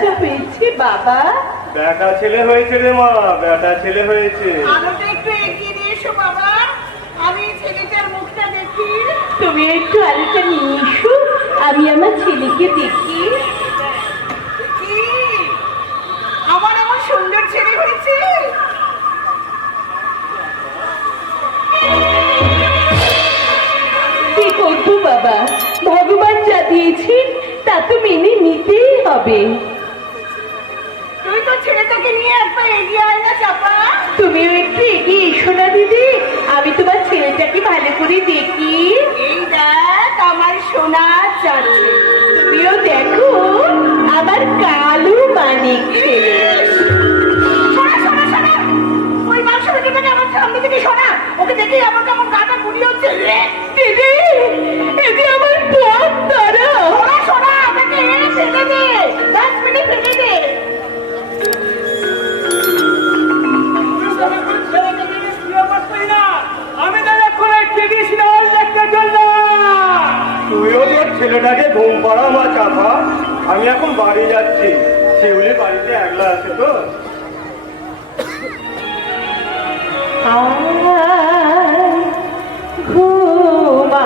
বাচ্চা হয়েছে বাবা? বেটা ছেলে হয়েছে রে মা, বেটা ছেলে হয়েছে। আলোটা একটু এগিয়ে নিয়ে এসো বাবা, আমি ছেলেটার মুখটা দেখি। তুমি একটু আলোটা নিয়ে এসো, আমি আমার ছেলেকে দেখি। কি আমার এমন সুন্দর ছেলে হয়েছে? কি করবো বাবা, ভগবান যা দিয়েছেন তা তো মেনে নিতেই হবে। তুই তো ছেলেটাকে নিয়ে একবার এগিয়ে আয় না চাপা। তুমিও একটু এগিয়ে এসো না দিদি, আমি তোমার ছেলেটাকে ভালো করে দেখি। এই দেখ আমার সোনা চাচি। তুমিও দেখো আমার কালু মানিক ছেলে। শোনা শোনা শোনা, ওই মাংস বিক্রেতাকে আমার সামনে থেকে শোনা। ওকে দেখেই আমার কেমন গাটা গুড়ি হচ্ছে রে। দিদি, এদি আমার পথ তারা। শোনা শোনা, আমাকে ফেলে দে, 10 মিনিট ফেলে দে। তুইও তোর ছেলেটাকে ঘুম পাড়া মা চাপা। আমি এখন বাড়ি যাচ্ছি, শিউলি বাড়িতে একলা আছে তো। ঘুমা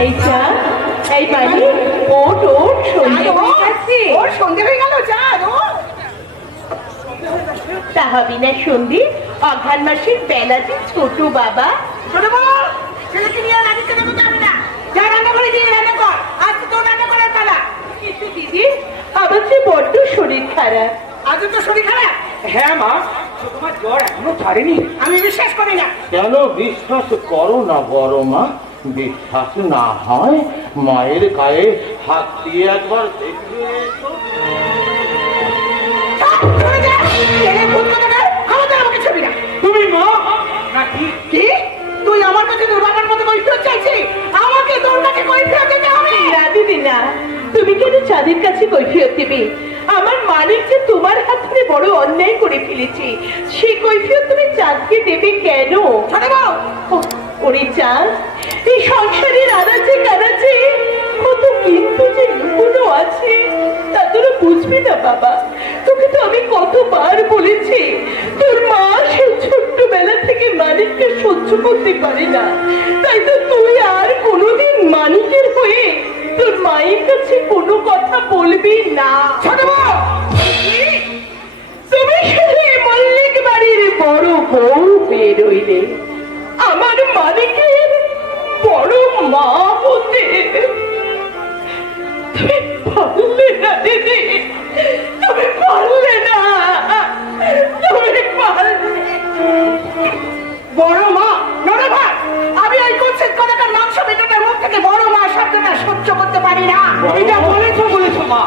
এইটা হবে না সন্দীপ? অঘ্রাণ মাসের বেলাতে ছোট বাবা। ছোট বাবা, ছেলেকে নিয়ে রান্না করতে যাবে না। যা রান্না করে দিয়ে রান্না কর, আজ তো তোর রান্না করার পালা। কিন্তু দিদি, আমার যে বড্ড শরীর খারাপ। আজ তো শরীর খারাপ? হ্যাঁ মা, তোমার জ্বর এখনো ছাড়েনি। আমি বিশ্বাস করি না। কেন বিশ্বাস করো না বড় মা? বিশ্বাস না হয় মায়ের গায়ে হাত দিয়ে একবার দেখবে এসো। চলে যা, ছেলে ভুল করে না, খবরদার আমাকে ছবি না। তুমি মা নাকি? কি? তুই আমার কাছে তোর বাবার মতো কৈফিয়ত চাইছিস? আমাকে তোর কাছে কৈফিয়ত দিতে হবে? না দিদি না, তুমি কেন চাঁদের কাছে কৈফিয়ত দেবে? আমার মানিক যে তোমার হাত ধরে বড় অন্যায় করে ফেলেছে, সেই কৈফিয়ত তুমি চাঁদকে দেবে কেন? ছোট বউ, ওরে চাঁদ, এই সংসারের আনাচে কানাচে কত কিন্তু যে লুকোনো আছে, তা তোরা বুঝবি না বাবা। তোকে তো আমি কতবার বলেছি, তোর মা সেই ছোট্টবেলা থেকে মানিককে সহ্য করতে পারে না, তাই তো তুই আর কোনোদিন মানিকের হয়ে তোর মায়ের কাছে কোনো কথা বলবি না। ছোট বউ, তুমি শুধু এই মল্লিক বাড়ির বড় বউ বেরোইলে, আমার মানিকের বড় মা হতে তুমি পারলে না দিদি, তুমি পারলে না, তুমি পারলে না। বড় মা নরে ভাই, আমি এই কুৎসিত কথাটার মাংস বেটাটার মুখ থেকে বড় মা শব্দটা সহ্য করতে পারি না। এটা বলেছো মা।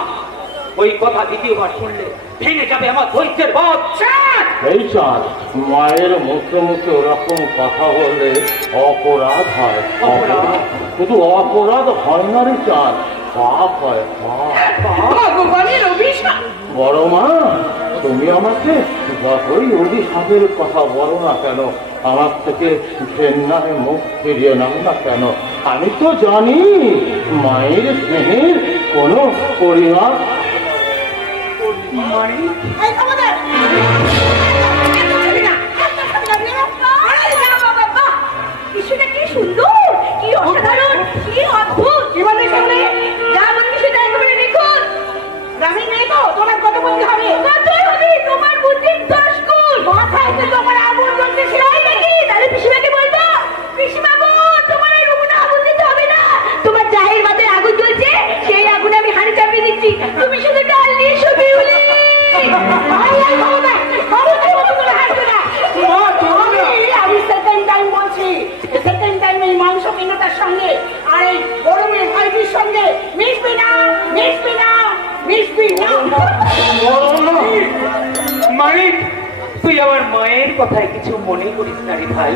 ওই কথা দ্বিতীয়বার শুনলে ভেঙে যাবে আমার ধৈর্যের বাঁধ। চাঁদ, এই চাঁদ, মায়ের মুখে মুখে ওরকম কথা বললে অপরাধ হয়। অপরাধ? শুধু অপরাধ হয় না রে চাঁদ, পাপ হয় পাপ। ভগবানের অভিশাপ। বড় মা, তুমি আমাকে যতই অভিশাপের কথা বলো না কেন, আমার থেকে ঘেন্নায় মুখ ফিরিয়ে নাও না কেন, আমি তো জানি মায়ের স্নেহের কোনো পরিমাপ। এই খবরদার, এত ছবি না, এত ছবি না, বেরো। আরে যা বাবা, বাহ, দৃশ্যটা কি সুন্দর, কি অসাধারণ, কি অদ্ভুত। কি বললি শুনলে? যা বলবি সেটা একেবারে নিখুঁত। রামি নেই তো, তোমার কত বুদ্ধি হবে? কতই হবে, তোমার বুদ্ধির 10 গুণ। মাথায় তো তোমার আগুন জ্বলছে, সেটাই নাকি? তাহলে পিসিমাকে বলবো, পিসিমা গো, তোমার এই রুমটা আগুন দিতে হবে না। তোমার জাহির মাথায় আগুন জ্বলছে, সেই আগুনে আমি হাঁড়ি চাপিয়ে দিচ্ছি, তুমি শুধু ডাল নিয়ে শুবি উলি। আমি সেকেন্ড টাইম বলছি, সেকেন্ড টাইম এই মাংস কিনাটার সঙ্গে আর এই গরমের ভাইটির সঙ্গে মিশবি না, মিশবি না, মিশবি না। মানিক, তুই আমার মায়ের কথায় কিছু মনে করিস না রে ভাই।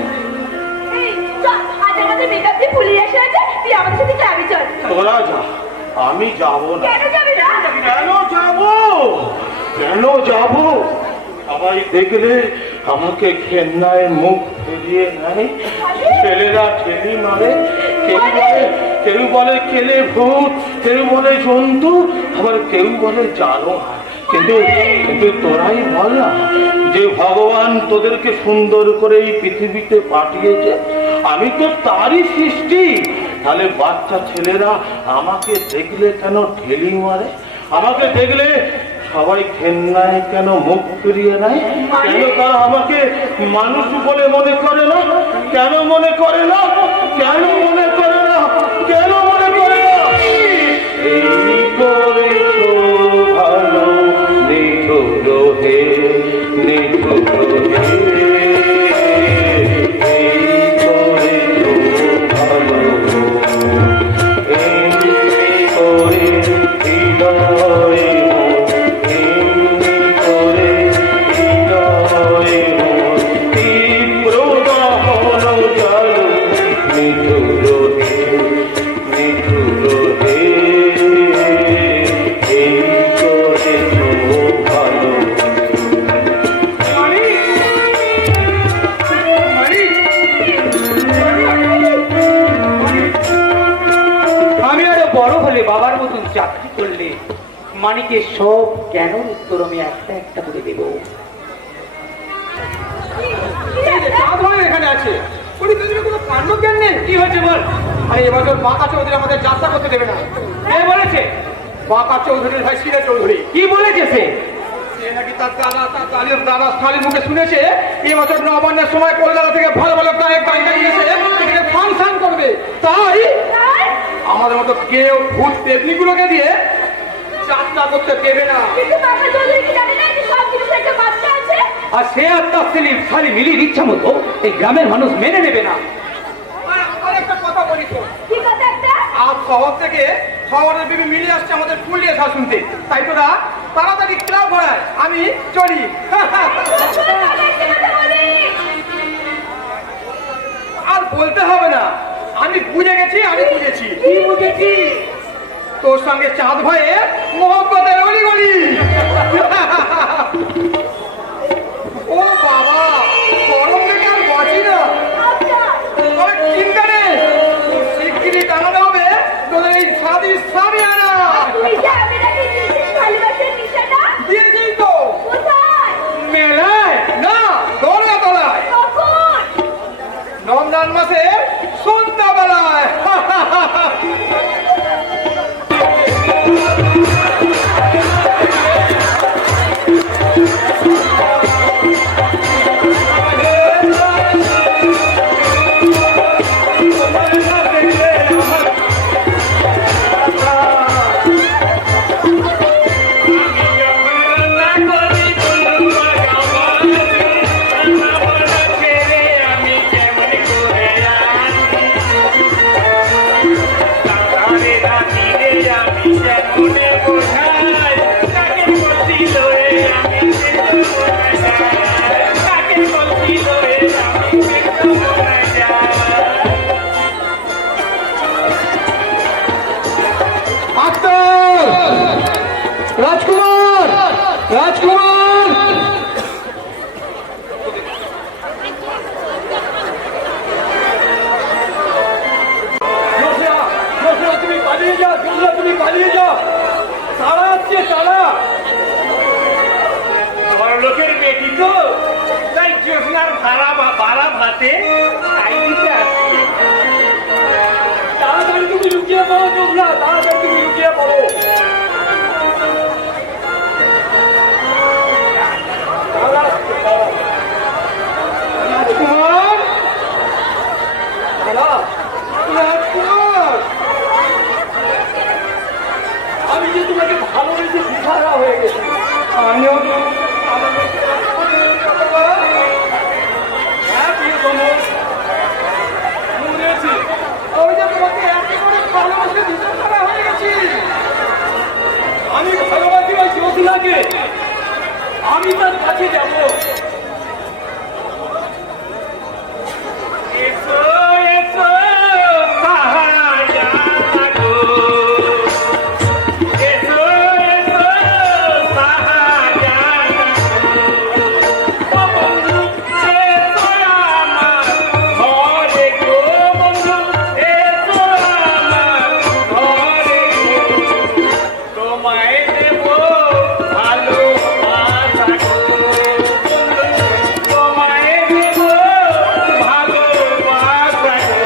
এই, চল, আজ আমাদের মেকআপ দিয়ে ফুলিয়ে আসা আছে, তুই আমাদের সাথে ক্লাবে চল। তোরা যা, আমি যাব না। কেন যাবি না? কেন যাব? কেন যাব? সবাই দেখলে আমাকে ঘেন্নায় মুখ ফিরিয়ে নেয়, ছেলেরা ঠেলি মারে, কেউ বলে কেলে ভূত, কেউ বলে জন্তু, আবার কেউ বলে জানোয়ার। কিন্তু কিন্তু তোরাই বল না, যে ভগবান তোদেরকে সুন্দর করে এই পৃথিবীতে পাঠিয়েছে, আমি তো তারই সৃষ্টি। তাহলে বাচ্চা ছেলেরা আমাকে দেখলে কেন ঠেলি মারে? আমাকে দেখলে সবাই ঘেন্নায় কেন মুখ ফিরিয়ে নেয়? কেন তারা আমাকে মানুষ বলে মনে করে না? কেন মনে করে না? কেন মনে করে না? কেন মনে করে না? এই করেছো ভালো নিঠুর হে, নিঠুর হে, এই করেছো ভালো, এমনি করে হৃদয়ে বাবার মতন চাকরি করলে মানিকের সব কেন উত্তর আমি একটা একটা করে দেব। এখানে আছে কোনো কাণ্ড জ্ঞান নেই। কি হয়েছে বল? আরে এবছর বাঁকা চৌধুরী আমাদের যাত্রা করতে দেবে না। কে বলেছে? বাঁকা চৌধুরীর ভাই শিরা চৌধুরী। কি বলেছে সে? সে নাকি তার দাদা শালির মুখে শুনেছে এবছর নবান্নের সময় কলকাতা থেকে ভালো ভালো গায়ক গায়িকা নিয়েছে এখানে ফাংশন করবে, তাই তাই? আমাদের মতো কেউ ভূত পেতনিগুলোকে দিয়ে যাত্রা করতে দেবে না। কিন্তু কাকা চৌধুরী কি জানে না যে সব জিনিসের একটা বাচ্চা আছে? আর সে আর তার শালি মিলির ইচ্ছা মতো এই গ্রামের মানুষ মেনে নেবে না। আর একটা কথা বলি তো, কি কথা একটা? আজ শহর থেকে শহরের বিবি মিলে আসছে আমাদের ফুল দিয়ে শুনতে, তাই তোরা তাড়াতাড়ি ক্লাব ভরায় আমি চলি। শোন, আমি একটা কথা বলি। আর বলতে হবে না, আমি বুঝে গেছি, আমি বুঝেছি। কি বুঝেছি? তোর সঙ্গে চাঁদ ভয়ে মোহব্বতের অলিগলি। ও বাবা, গরম থেকে আর বাঁচি না। আচ্ছা, তবে চিন্তা নেই, শিগগিরই টাঙানো হবে তোদের এই সামিয়ানা। তুই যে আমি নাকি দিয়েছিস ভালোবাসার নিশানা? দিয়েছিস তো? কোথায়? মেলায় না, দরজা তলায়, কখন? রমজান মাসে সন্ধ্যাবেলায়। রাজকুমার, রাজকুমার, তুমি পালিয়ে যাও, তুমি পালিয়ে যাও, তারা আসছে, তারা বড় লোকের বেটি তো, তাই জোসনার ভাড়া ভাতে খাই দিতে আসছে। তাড়াতাড়ি তুমি লুকিয়ে পড়ো, জোসনা, তাড়াতাড়ি তুমি লুকিয়ে পড়ো। রাজকুমার, রাজকুমার, আমি যে তোমাকে ভালোবেসে দিশাহারা হয়ে গেছি। আমিও তো হ্যাঁ প্রিয় বন্ধু, শুনেছি আমি যে তোমাকে একেবারে ভালোবেসে দিশাহারা হয়ে গেছি। আমি ভালোবাসি ওই জ্যোতিলাকে, আমি তার কাছে যাবো। এসো এসো সাহাজানা গো, এসো এসো সাহাজানা গো, ও বন্ধু এসো আমার ঘরে গো, বন্ধু এসো আমার ঘরে গো, তোমায় দেব ভালোবাসা গো, বন্ধু তোমায় দেব ভালোবাসা গো।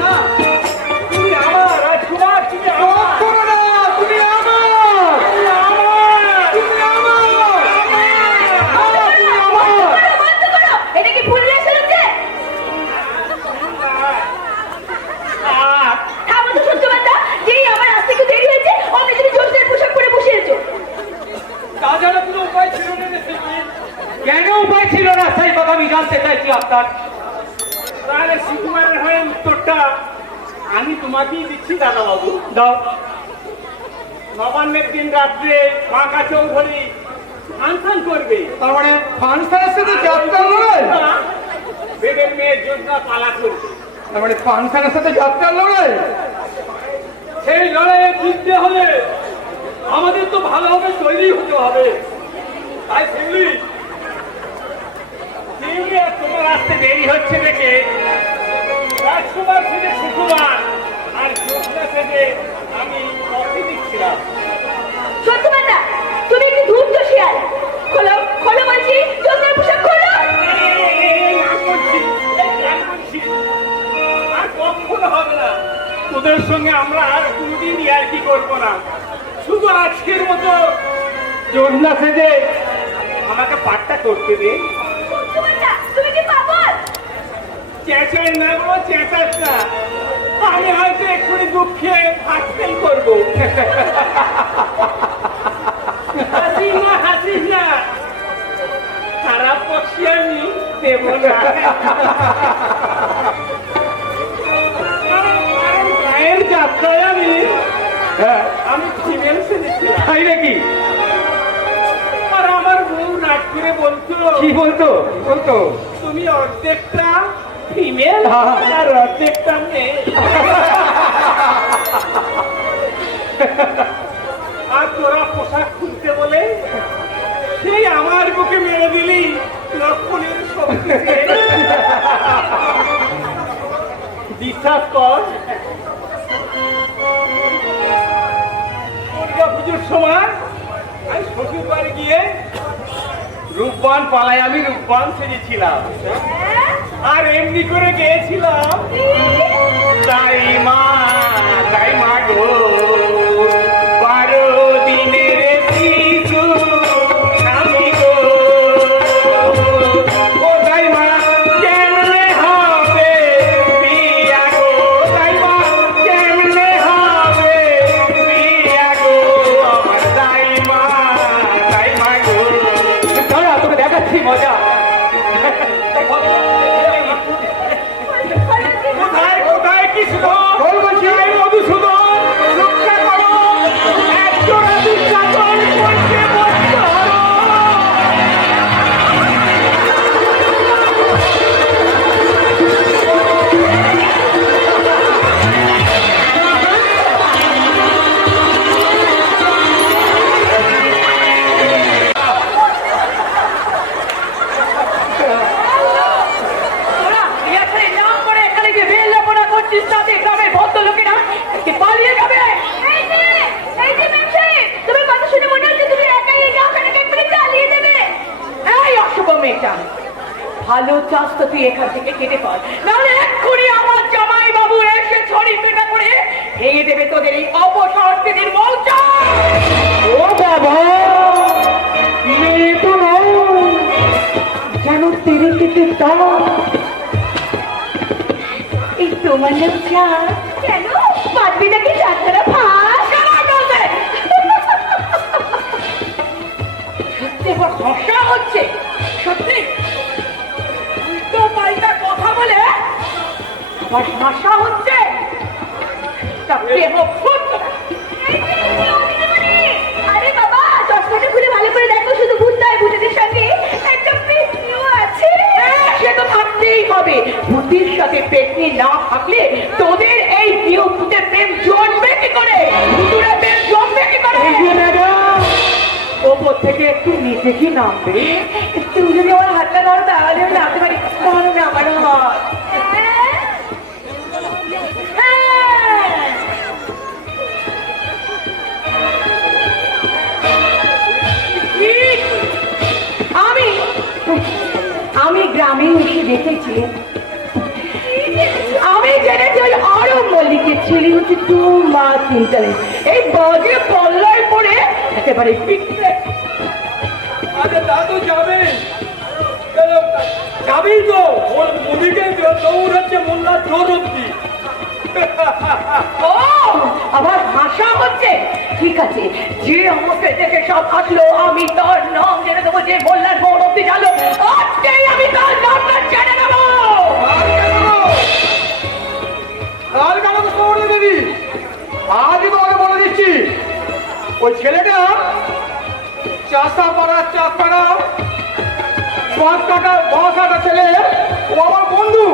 না, তুমি আমার রাজকুমার, তুমি আমার, তুমি আমার, তুমি আমার, তুমি আমার, তুমি আমার। বন্ধ করো, এটা কি ভুল রিহার্সাল হচ্ছে? থামো তো সত্যবাদা, যেই আমার আসতে একটু দেরি হয়েছে অমনি তুমি জোসের পোশাক পরে বসে আছো। তাছাড়া কোনো উপায় ছিল না রে শিল্পী। কেন উপায় ছিল না সেই কথা আমি জানতে চাইছি আপনার। তাহলে সুকুমারের হয়ে উত্তরটা আমি তোমাকেই দিচ্ছি দাদা বাবু। দাও। নবান্নের দিন রাত্রে কাকা চৌধুরী ফাংশন করবে। তার মানে ফাংশনের সাথে যাত্রা লড়াই, বেদের মেয়ের জন্য পালা করবে। তার মানে ফাংশনের সাথে যাত্রা লড়াই। সেই লড়াইয়ে জিততে হলে আমাদের তো ভালোভাবে তৈরি হতে হবে। তাই শিবলি, শিবলি আর তোমার আসতে দেরি হচ্ছে দেখে রাজকুমার থেকে সুকুমার আর জ্যোৎস্না থেকে আমি কফি দিচ্ছিলাম। সত্যবাদা, তুমি একটু ধূর্ত শিয়াল। খোলো, খোলো বলছি, জোসের পোশাক খোলো। আর কখনো হবে না, তোদের সঙ্গে আমরা আর কোনদিন ইয়ার্কি করবো না। শুধু আজকের মতো জোর না সেজে আমাকে পাঠটা করতে দে। তুমি কি পাগল? চেঁচাই না গো, চেঁচাস না। আমি হয়তো এক্ষুনি দুঃখে হাত ফেল করবো। হাসিস না, হাসিস না। খারাপ পক্ষে আমি দেব না। মায়ের যাত্রায় আমি ফিমেল সেজেছিলাম। তাই নাকি? আর আমার বউ রাগ করে বলতো। কি বলতো? বলতো তুমি অর্ধেকটা ফিমেল আর অর্ধেকটা মেয়ে। আর তোরা পোশাক খুলতে বলে সেই আমার বুকে মেরে দিলি লক্ষণের শক্তি। বিশ্বাস কর, দুর্গা পুজোর সময় আমি শ্বশুর বাড়ি গিয়ে রূপবান পালায় আমি রূপবান সেজেছিলাম। আর এমনি করে গিয়েছিলাম, তাই মা গো 12 দিনের শিশু আমি গো। ও তাই মা কেমনে হবে বিয়া গো, তাই মা কেমনে হবে বিয়া গো, আমার তাই মা গো। দাঁড়া, তোকে দেখাচ্ছি মজা। কোথায় কোথায় কৃষ্ণ বলছি মধুসূদন, রক্ষা করো, একজোড়া দুঃশাসন করতে বলতে হলো। তোরা এখানে নাম করে এখানে যে বেল্লাপনা করছিস তাতে গ্রামের ভদ্রলোকেরা আজকে পালিয়ে যাবে। এই যে ম্যাম সাহেব, তোমার কথা শুনে মনে হচ্ছে তুমি একাই এই গাছটাকে এক্ষুনি চালিয়ে দেবে। এই অশুভ মেয়েটা, ভালো চাষ তো তুই এখান থেকে কেটে পড়, নাহলে এক্ষুনি আমার জামাই বাবু এসে ছড়ি পেটা করে ভেঙে দেবে তোদের এই অপসংস্কৃতির মৌচা। ও বাবা, মেয়ে তো নয়, যেন তেরে কেটে দাও। এই তোমার নাম চা? কেন বাদবি নাকি যাত্রা ভাত? সত্যি বড় সমস্যা হচ্ছে, সত্যি উল্টো পাল্টা কথা বলে আমার সমস্যা হচ্ছে। তা প্রেম ফুটছে না। আরে বাবা, চশমাটা খুলে ভালো করে দেখো, শুধু ভূত নয়, ভূতেদের সঙ্গে একটা পেটনিও আছে। সে তো থাকতেই হবে, ভূতির সাথে পেটনি না থাকলে তোদের এই ভূতের প্রেম জন্মবে কি করে, ভূতুরে প্রেম জন্মবে কি করে? ওপর থেকে একটু নিচে কি নামবে? তুমি যদি আমার হাতটা ধরো তাহলে আমি নামতে পারি। ধরো না আমার হাত। আমি গ্রামে এসে দেখেছি, আমি জেনেছি ওই আরো মল্লিকের ছেলে হচ্ছে 2 মাস ইন্টারেস্ট এই বাজে পল্লায় পড়ে একেবারে পিকতে। আরে দাদু যাবে, যাবি তো? ওর মুদিকে দৌড়াচ্ছে মোল্লা জোর অব্দি। ও আমার ভাষা হচ্ছে, ঠিক আছে, যে আমাকে দেখে সব আসলো আমি তার নাম জেনে দেবো, যে মোল্লার বড় অব্দি জানো আজকেই আমি তার নামটা জেনে নেবো। কাল কেন খবর দিবি? আজই তোমাকে বলে দিচ্ছি, ওই ছেলেটা চাষা পাড়ার বাঁশাটা ছেলে, ও আমার বন্ধু,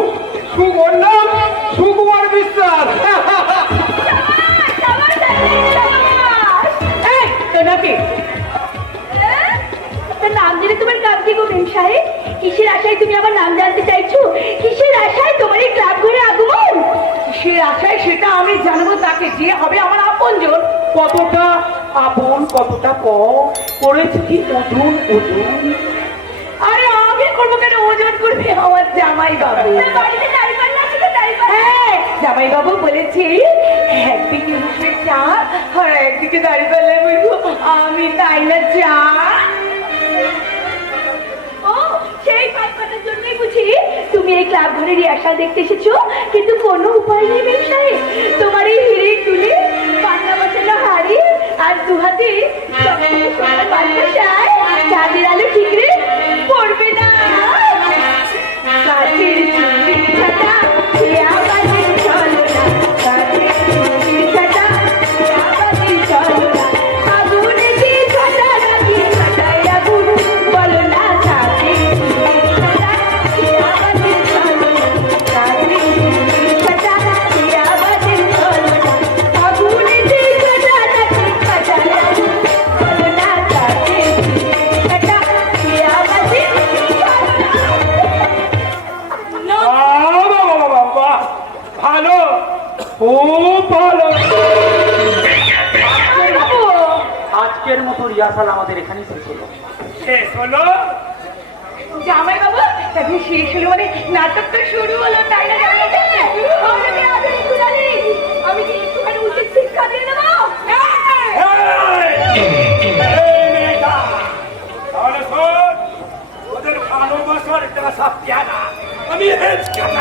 ওর নাম সুকুমার বিশ্বাস। এই তো নাকি নাম জেনে তোমার কাজ কি গো মেম সাহেব? কিসের আশায় তুমি আমার নাম জানতে চাইছো? কিসের আশায় তোমার এই ক্লাব ঘরে আগমন? সে আশায় সেটা আমি জানবো তাকে, যে হবে আমার আপনজন। কতটা আপন কতটা করেছে কি ওজন ওজন। আরে আমি করবো কেন, ওজন করবে আমার জামাই বাবু। বাড়িতে দাঁড়িয়ে আছে তো তাই হ্যাঁ, জামাইবাবু বলেছে একদিকে বসে চা আর একদিকে দাঁড়িয়ে পাল্লায় বসবো আমি, তাই না চা? ও সেই কথাটার জন্যই বুঝি তুমি এই ক্লাব ঘরে রিহার্সাল দেখতে এসেছো, কিন্তু কোনো উপায় নেই মেম সাহেব। তোমার এই হিরে তুলে পান্না বসানো হাড়ি আর দুহাতে বাতাসায় চাঁদের আলো ঠিকরে পড়বে না। কাঠের চুড়ি ছাটা সে আবাজে চলো না, কাঠের চুড়ি ছাটা সে আবাজে চলো না, আগুনে যে ছাটা নাকি ছাটায় আগুন বলো না, কাঠের চুড়ি ছাটা সে আবাজে চলো না, কাঠের চুড়ি ছাটা সে আবাজে চলো না, আগুনে যে ছাটা নাকি ছাটায় আগুন বলো না, কাঠের চুড়ি ছাটা সে আবাজে ভালো, খুব ভালো। আজকের মতো রিহার্সাল আমাদের এখানেই শেষ হলো। শেষ হলো? জামাই বাবু এখন শেষ হলো মানে নাটকটা শুরু হলো, তাই না? আমি কি একটুখানি উচিত শিক্ষা দিয়ে দেবো? এই মেয়েটা, তাহলে শোন, ওদের ভালোবাসার একটা সাপ্তিয়ানা আমি হেঁচকাটা।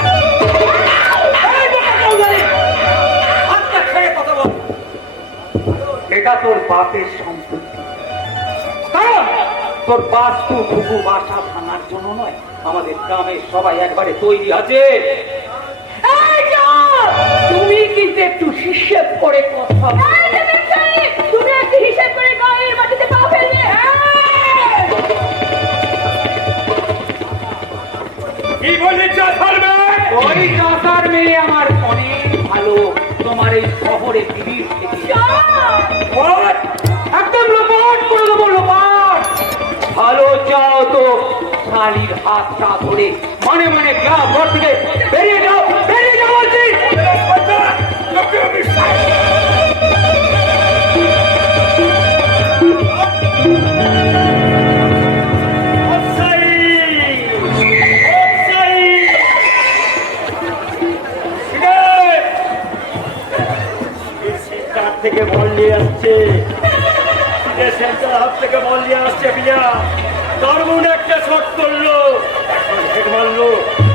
এটা তোর বাপের সম্পত্তি, কারণ তোর বাস্তু খুবু বাসা ভাঙার জন্য নয়, আমাদের গ্রামের সবাই একবারে তৈরি আছে। তুমি কিন্তু একটু হিসেব করে কথা বলো। তুমি একটু হিসাব করে গায়ের মাটিতে পা ফেলবে। কি বললি চাষার মেয়ে? ওই চাষার মেয়ে আমার অনেক ভালো, তোমার এই শহরে বিবির একদম লোপাট করে দেবো, লোপাট। ভালো চাও তো শালির হাতটা ধরে মানে মানে গ্রাম ঘর থেকে বেরিয়ে যাও, বেরিয়ে যাও বলছি। থেকে বল নিয়ে আসছে, সেন্টার হাত থেকে বল নিয়ে আসছে পিয়া, দারুণ একটা শট করলো, হেড মারলো,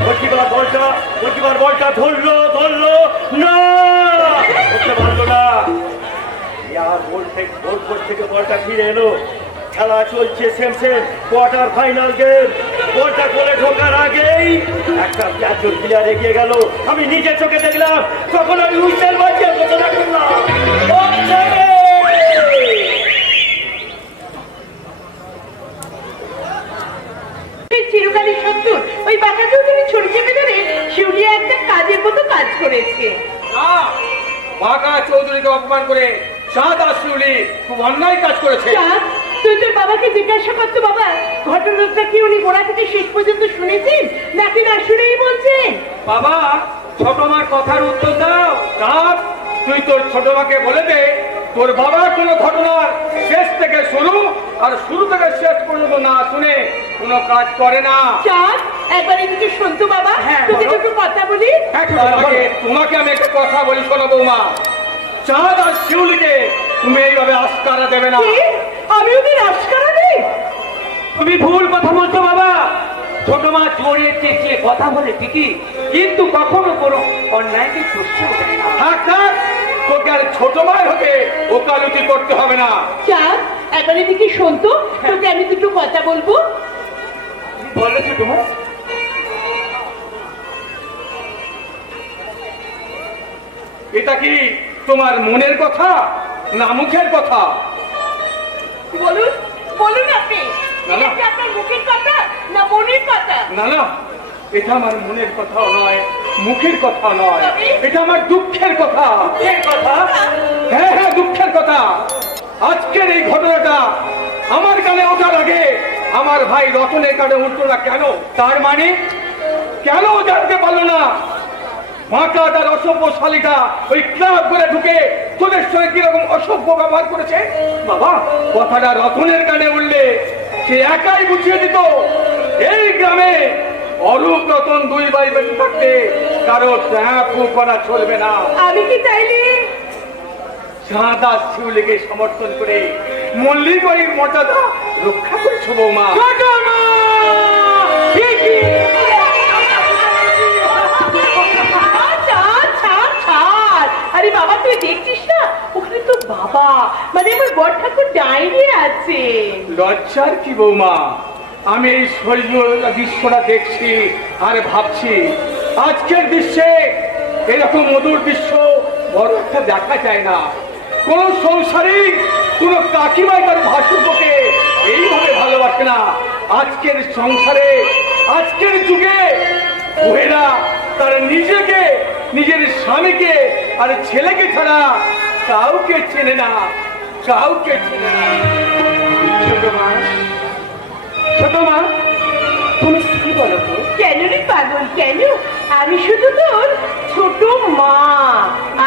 গোলকিপার বলটা ধরলো না, ধরতে পারলো না। গোল থেকে বলটা ফিরে এলো, খেলা চলছে সেম কোয়ার্টার ফাইনাল গেম। বলটা গোলে ঢোকার আগেই একটা একজন প্লেয়ার এগিয়ে গেল, আমি নিজে চোখে দেখলাম, তখন আমি হুইসেল বাজিয়ে ঘোষণা করলাম চিরকালই সত্তর ওই বাঁকা চৌধুরী ছড়ি চেপে ধরে শিউলিয়া একটা কাজের মতো কাজ করেছে। বাঁকা চৌধুরীকে অপমান করে চাঁদ আসলি খুব অন্যায় কাজ করেছে। চাঁদ, তুই তোর বাবাকে জিজ্ঞাসা করতো বাবা ঘটনাটা কি উনি গোড়া থেকে শেষ পর্যন্ত শুনেছেন নাকি না শুনেই বলছেন? বাবা, ছোট মার কথার উত্তর দাও। চাঁদ, তুই তোর ছোট মাকে বলে দে তোর বাবা কোনো ঘটনার শেষ থেকে শুরু আর শুরু থেকে শেষ পর্যন্ত না শুনে কোনো কাজ করে না। চাঁদ, একবার এদিকে শুনতো বাবা, তোকে একটু কথা বলি। তোমাকে আমি একটা কথা বলি, শোনো বৌমা, চাঁদ আর শিউলিকে তুমি এইভাবে আস্কারা দেবে না। আমি ওদের আস্কারা দিই? তুমি ভুল কথা বলছো বাবা। ছোট মা জড়িয়ে চেঁচিয়ে কথা বলে ঠিকই, কিন্তু কখনো কোনো অন্যায়কে শস্য দেয় না। থাক, তোকে আর ছোট মায়ের হতে ওকালতি করতে হবে না। চাঁদ, একবার এদিকে শুনতো, তোকে আমি দুটো কথা বলবো। বলেছো তোমার এটা কি তোমার মনের কথা না মুখের কথা? বলুন বলুন আপনি, না, না। এটা কি আপনার মুখের কথা না মনের কথা? না, এটা আমার মনের কথাও নয়, মুখের কথা নয়, তবে? এটা আমার দুঃখের কথা। হ্যাঁ, দুঃখের কথা। আজকের এই ঘটনাটা আমার কানে ওঠার আগে আমার ভাই রতনের কানে উঠলো না কেন? তার মানে কেন জানতে পারলো না মাটা তার অসভ্যশালীটা ওই ক্লাব করে ঢুকে তোদের সঙ্গে কিরকম অসভ্য ব্যবহার করেছে? বাবা, কথাটা রতনের কানে উঠলে সে একাই বুঝিয়ে দিত এই গ্রামে অরূপ রতন দুই ভাই বেঁচে থাকতে কারো ট্যাপু করা চলবে না। আমি কি চাইলে চাঁদা শিউলিকে সমর্থন করে মল্লিকরীর মর্যাদা রক্ষা করেছ বৌমা। আরে বাবা তুই দেখছিস না ওখানে তো বাবা মানে আমার বড় ঠাকুর ডাইনি আছে। লজ্জার কি বৌমা, আমি এই স্বর্গীয় দৃশ্যটা দেখছি আর ভাবছি আজকের দৃশ্যে এরকম মধুর দৃশ্য বড় একটা দেখা যায় না। কোন সংসারী কোন কাকিমাই তার ভাসুরকে এইভাবে ভালোবাসে না। আজকের সংসারে আজকের যুগে ওহেরা তার নিজেকে নিজের স্বামীকে আর ছেলেকে ছাড়া কাউকে চেনে না, কাউকে চেনে না। ছোট মা, ছোট মা তুমি কি বলো তো? কেন রে পাগল কেন? আমি শুধু তোর ছোট মা,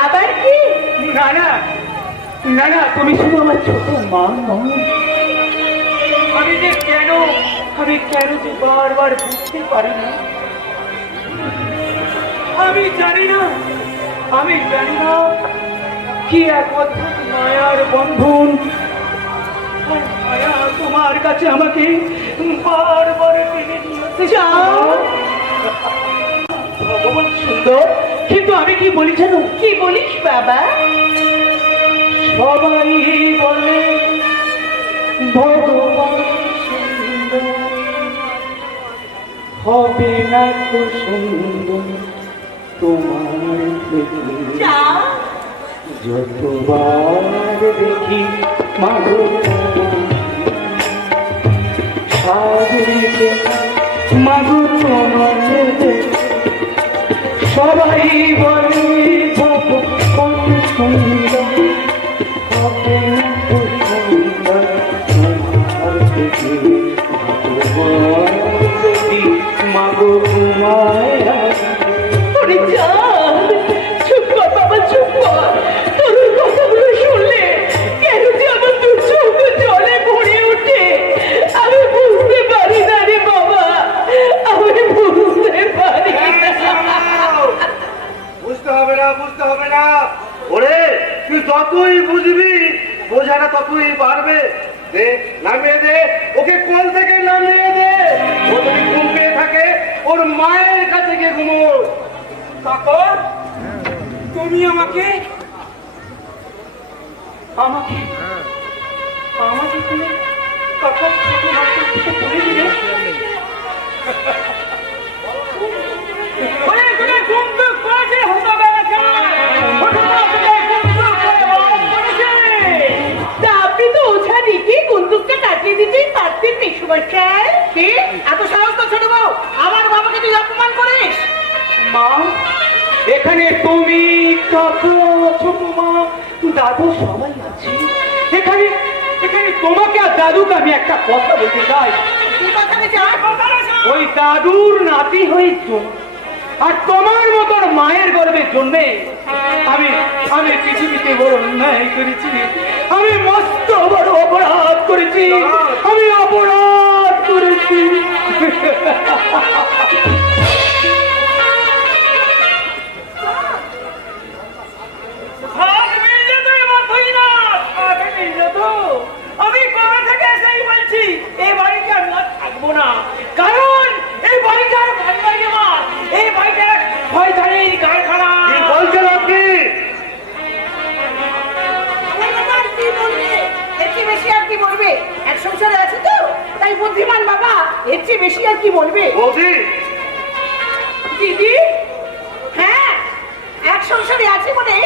আবার কি? না না না না, তুমি শুধু আমার ছোট মা নও। আমি কেন যে বারবার বুঝতে পারি না। আমি জানি না কি এক অদ্ভুত মায়ার বন্ধন আর মায়া তোমার কাছে আমাকে বারবার টেনে নিয়েছে। ভগবান সুন্দর, কিন্তু আমি কি বলি জানো? কি বলিস বাবা? সবাই বলে ভগবান সুন্দর, হবে না তো সুন্দর তোমার দেখি। যতবার দেখি মাগো সাগরিকে মাগো তোমার সবাই বলে ভগবান সুন্দর, হবে না তো সুন্দর তোমার দেখি। যতবার দেখি মাগো মায়া। ওরে চাঁদ, চুপ কর বাবা চুপ কর। তোর ওই কথাগুলো শুনলে কেন যে আমার দু চোখ জলে ভরে ওঠে আমি বুঝতে পারি না রে বাবা, আমি বুঝতে পারি না। বুঝতে হবে না ওরে, তুই যতই বুঝবি বোঝাটা ততই বাড়বে। দে নামিয়ে দে, ওকে কোল থেকে নামিয়ে দে। ও যদি ঘুম পেয়ে থাকে ওর মায়ের কাছে গিয়ে ঘুমো। কাকা, তুমি আমাকে তুমি কাকার ছোট মাকে বলে দিলে? ওরে তুমি বন্ধু করেছে হবে না কেন? তা আপনি তো ওঝা দিকে বন্দুকটা কাটিয়ে দিতেই পারতেন মেসমশাই। কি এত সাহস তো ছোট বউ, আমার বাবাকে তুই অপমান করিস? মা, এখানে তুমি কাকা ছোট মা দাদু সবাই আছে। এখানে এখানে তোমাকে আর দাদুকে আমি একটা কথা বলতে চাই। কি কথা বলছিস? ওই দাদুর নাতি হয়েছ আর তোমার মতন মায়ের গর্বের জন্যে আমি আমি পৃথিবীতে বড় অন্যায় করেছি। আমি মস্ত বড় অপরাধ করেছি, আমি অপরাধ করেছি। আমি কবে থেকে এসেই বলছি এই বাড়িতে আমি আর থাকবো না, কারণ এই বাড়িটা আর ভালো লাগে না। এই বাড়িটা শয়তানের কারখানা। কি বলছেন আপনি? কি বলবে? এর চেয়ে বেশি আর কি বলবে? এক সংসারে আছে তো তাই বুদ্ধিমান বাবা, এর চেয়ে বেশি আর কি বলবে? বৌদি, দিদি, হ্যাঁ এক সংসারে আছে বলে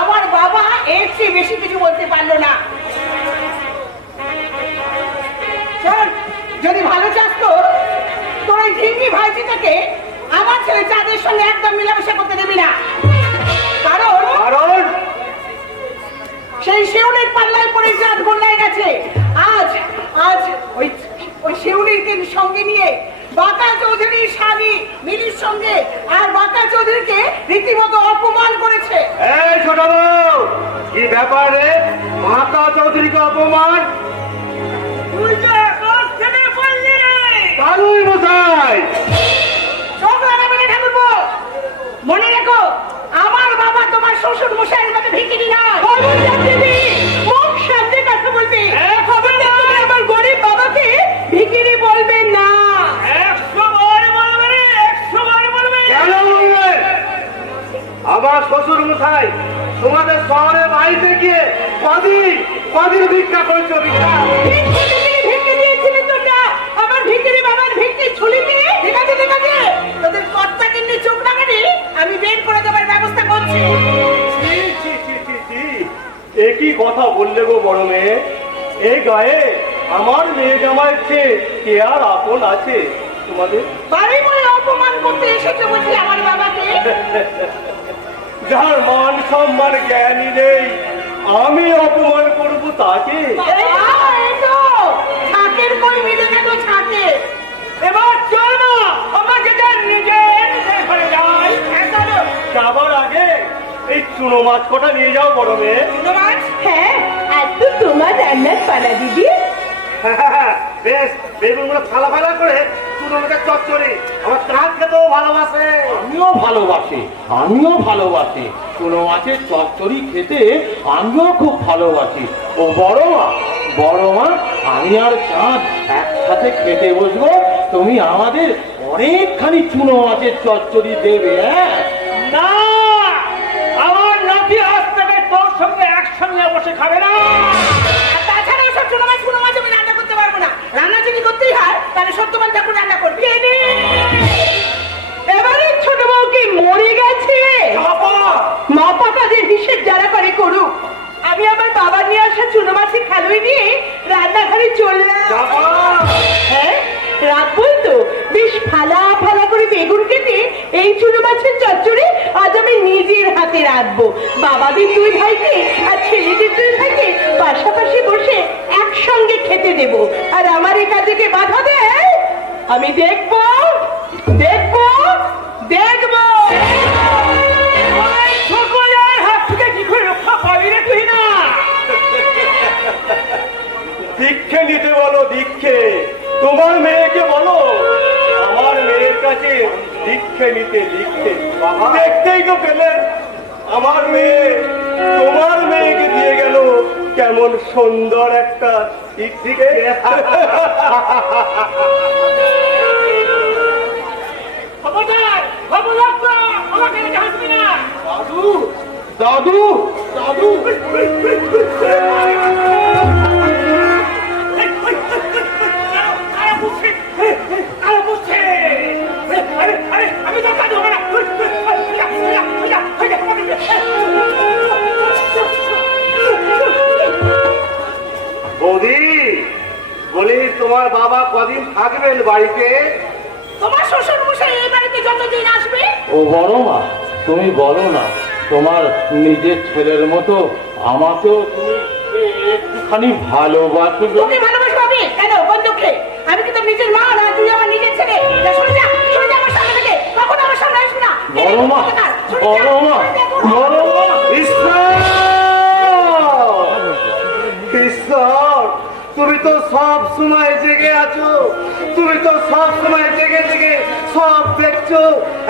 আমার বাবা এর চেয়ে বেশি কিছু বলতে পারলো না। শোন, যদি ভালো চাস তো তোর ওই ঢিঙ্গি ভাইজিটাকে আমার ছেলে চাঁদের সঙ্গে একদম মেলামেশা করতে দেবি না। কারণ কারণ সেই শিউলির পাল্লায় পড়ে চাঁদ গোল্লায় গেছে। আজ আজ ওই ওই শিউলিকে সঙ্গে নিয়ে বাঁকা চৌধুরীর স্বামী মিলির সঙ্গে আর বাঁকা চৌধুরীকে রীতিমতো অপমান করেছে। এই ছোট বউ, কি ব্যাপারে মাতা চৌধুরীকে অপমান? তুই তো আকাশ থেকে পড়লি রে। কালুই মশাই, শ্বশুর মশাইয়ের মতো ভিকিরি নয়। খবরদার দেবী, মুখ সামনে কথা বলবে। খবরদার তুমি আমার গরিব বাবাকে ভিখিরি বলবে না। 100 বার বলবে, 100 বার বলবে। কেন বলবে? আমার শ্বশুর মশাই তোমাদের শহরে বাড়িতে গিয়ে কদিন ভিক্ষা করেছো ভিক্ষা? ভিক্ষে দিবি, ভিক্ষে দিয়েছিলি তোমরা আমার ভিখিরি বাবার ভিক্ষে ছুলিতে। ঠিক আছে তোদের কর্তা কিনে চোখ লাগানি আমি বের করে দেবার ব্যবস্থা করছি। ছি, ছি, ছি, ছি, ছি। একই কথা বললে গো বড় মেয়ে, এই গায়ে আমার মেয়ে জামাইয়ের চেয়ে কে আর আপন আছে তোমাদের? বাড়ি বলে অপমান করতে এসেছে বুঝি আমার বাবাকে। যার মান সম্মান জ্ঞানী নেই আমি অপমান করবো তাকে? এই তো ছাকের কই মিলে গেল ছাকে। এবার চল না, আমরা যেটা নিজের ঘরে যাই। যাবার আগে এই চুনো মাছ কটা নিয়ে যাও বড় মেয়ে। হ্যাঁ, এত তোমার রান্নার পালা দিদি। বেশ, বেগুনগুলো ফালা ফালা করে চুনো মাছের চচ্চড়ি আমার চাঁদ খেতেও ভালোবাসে। আমিও ভালোবাসি চুনো মাছের চচ্চড়ি খেতে, আমিও খুব ভালোবাসি। ও বড় মা আমি আর চাঁদ একসাথে খেতে বসবো, তুমি আমাদের অনেকখানি চুনো মাছের চচ্চড়ি দেবে। হ্যাঁ না, আমার নাতি আজ থেকে তোর সঙ্গে একসঙ্গে বসে খাবে না। আর তাছাড়া ওসব চুনো মাছ আমি রান্না করতে পারবো না। রান্না যদি করতেই হয় তাহলে সত্যবান ঠাকুর রান্না করবি। এবারে ছোট বউ কি মরে গেছে? মাপা কাজের হিসেব যারা করে করুক, আমি আমার বাবার নিয়ে আসা চুনো মাছের খালুই নিয়ে রান্নাঘরে চললাম। হ্যাঁ, রাখবই তো। বেশ ফালা ফালা করে বেগুন কেটে এই চুনো মাছের চচ্চড়ি আজ আমি নিজের হাতে রাখবো। বাবাদের 2 ভাইকে আর ছেলেদের 2 ভাইকে পাশাপাশি বসে একসঙ্গে খেতে দেব। আর আমার এই কাজে কে বাধা দেয়? আমি দেখবো। সকলের হাত থেকে কি করে রক্ষা পাবি রে তুই না? দীক্ষে নিতে বলো, দীক্ষে। তোমার মেয়েকে বলো আমার মেয়ের কাছে দীক্ষে নিতে। দেখতেই তো পেলে আমার মেয়ে তোমার মেয়েকে দিয়ে গেল কেমন সুন্দর একটা দীক্ষে। খবরদার, খবরদার তো, আমাকে রেখে হাসবি না। দাদু কারা বুঝছে? আরে, আমি তো কাজ হবে না। বৌদি বলি, তোমার বাবা কদিন থাকবেন বাড়িতে? তোমার শ্বশুর মশাই এই বাড়িতে যতদিন আসবে। ও বড় মা, তুমি বলো না, তোমার নিজের ছেলের মতো আমাকেও তুমি একটুখানি ভালোবাসো। তুমি ভালোবাসো আমি কেন? কোন দুঃখে? আমি কি তোর নিজের মা না? তুই আমার নিজের ছেলে। সরে যা আমার সামনে থেকে। কখনো আমার সামনে আসবি না। বড় মা, ঈশ্বর, তুমি তো সব সময় জেগে আছো, তুমি তো সব সময় জেগে জেগে সব দেখছো।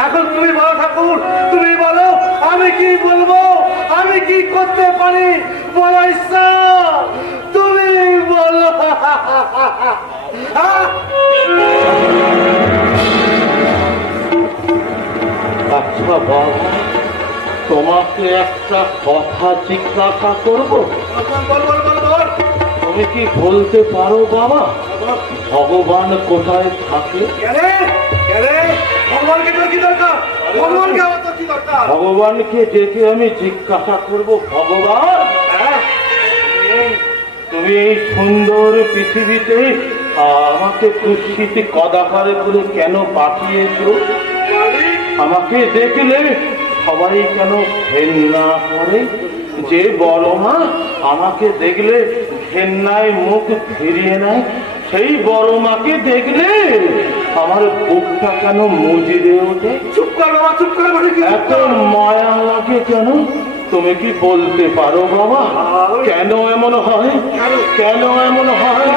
এখন তুমি বলো ঠাকুর, তুমি বলো আমি কি বলবো, আমি কি করতে পারি? বলো ঈশ্বর, তুমি বলো। আচ্ছা বাবা, তোমাকে একটা কথা জিজ্ঞাসা করবো। তুমি কি বলতে পারো বাবা, ভগবান কোথায় থাকে? ভগবানকে তোর কি দরকার? ভগবানকে আমার তোর কি দরকার? ভগবানকে ডেকে আমি জিজ্ঞাসা করব, ভগবান তুমি এই সুন্দর পৃথিবীতে আমাকে খুশিতে কদাকারে করে কেন পাঠিয়েছো? আমাকে দেখলে সবাই কেন ঘেন্না করে? যে বড় মা আমাকে দেখলে ঘেন্নায় মুখ ফিরিয়ে নেয়, সেই বড় মাকে দেখলে আমার বুকটা কেন মুজিয়ে ওঠে? চুপ কর বাবা, চুপ কর। এত মায়া লাগে কেন? তুমি কি বলতে পারো বাবা, কেন এমন হয়? কেন এমন হয়?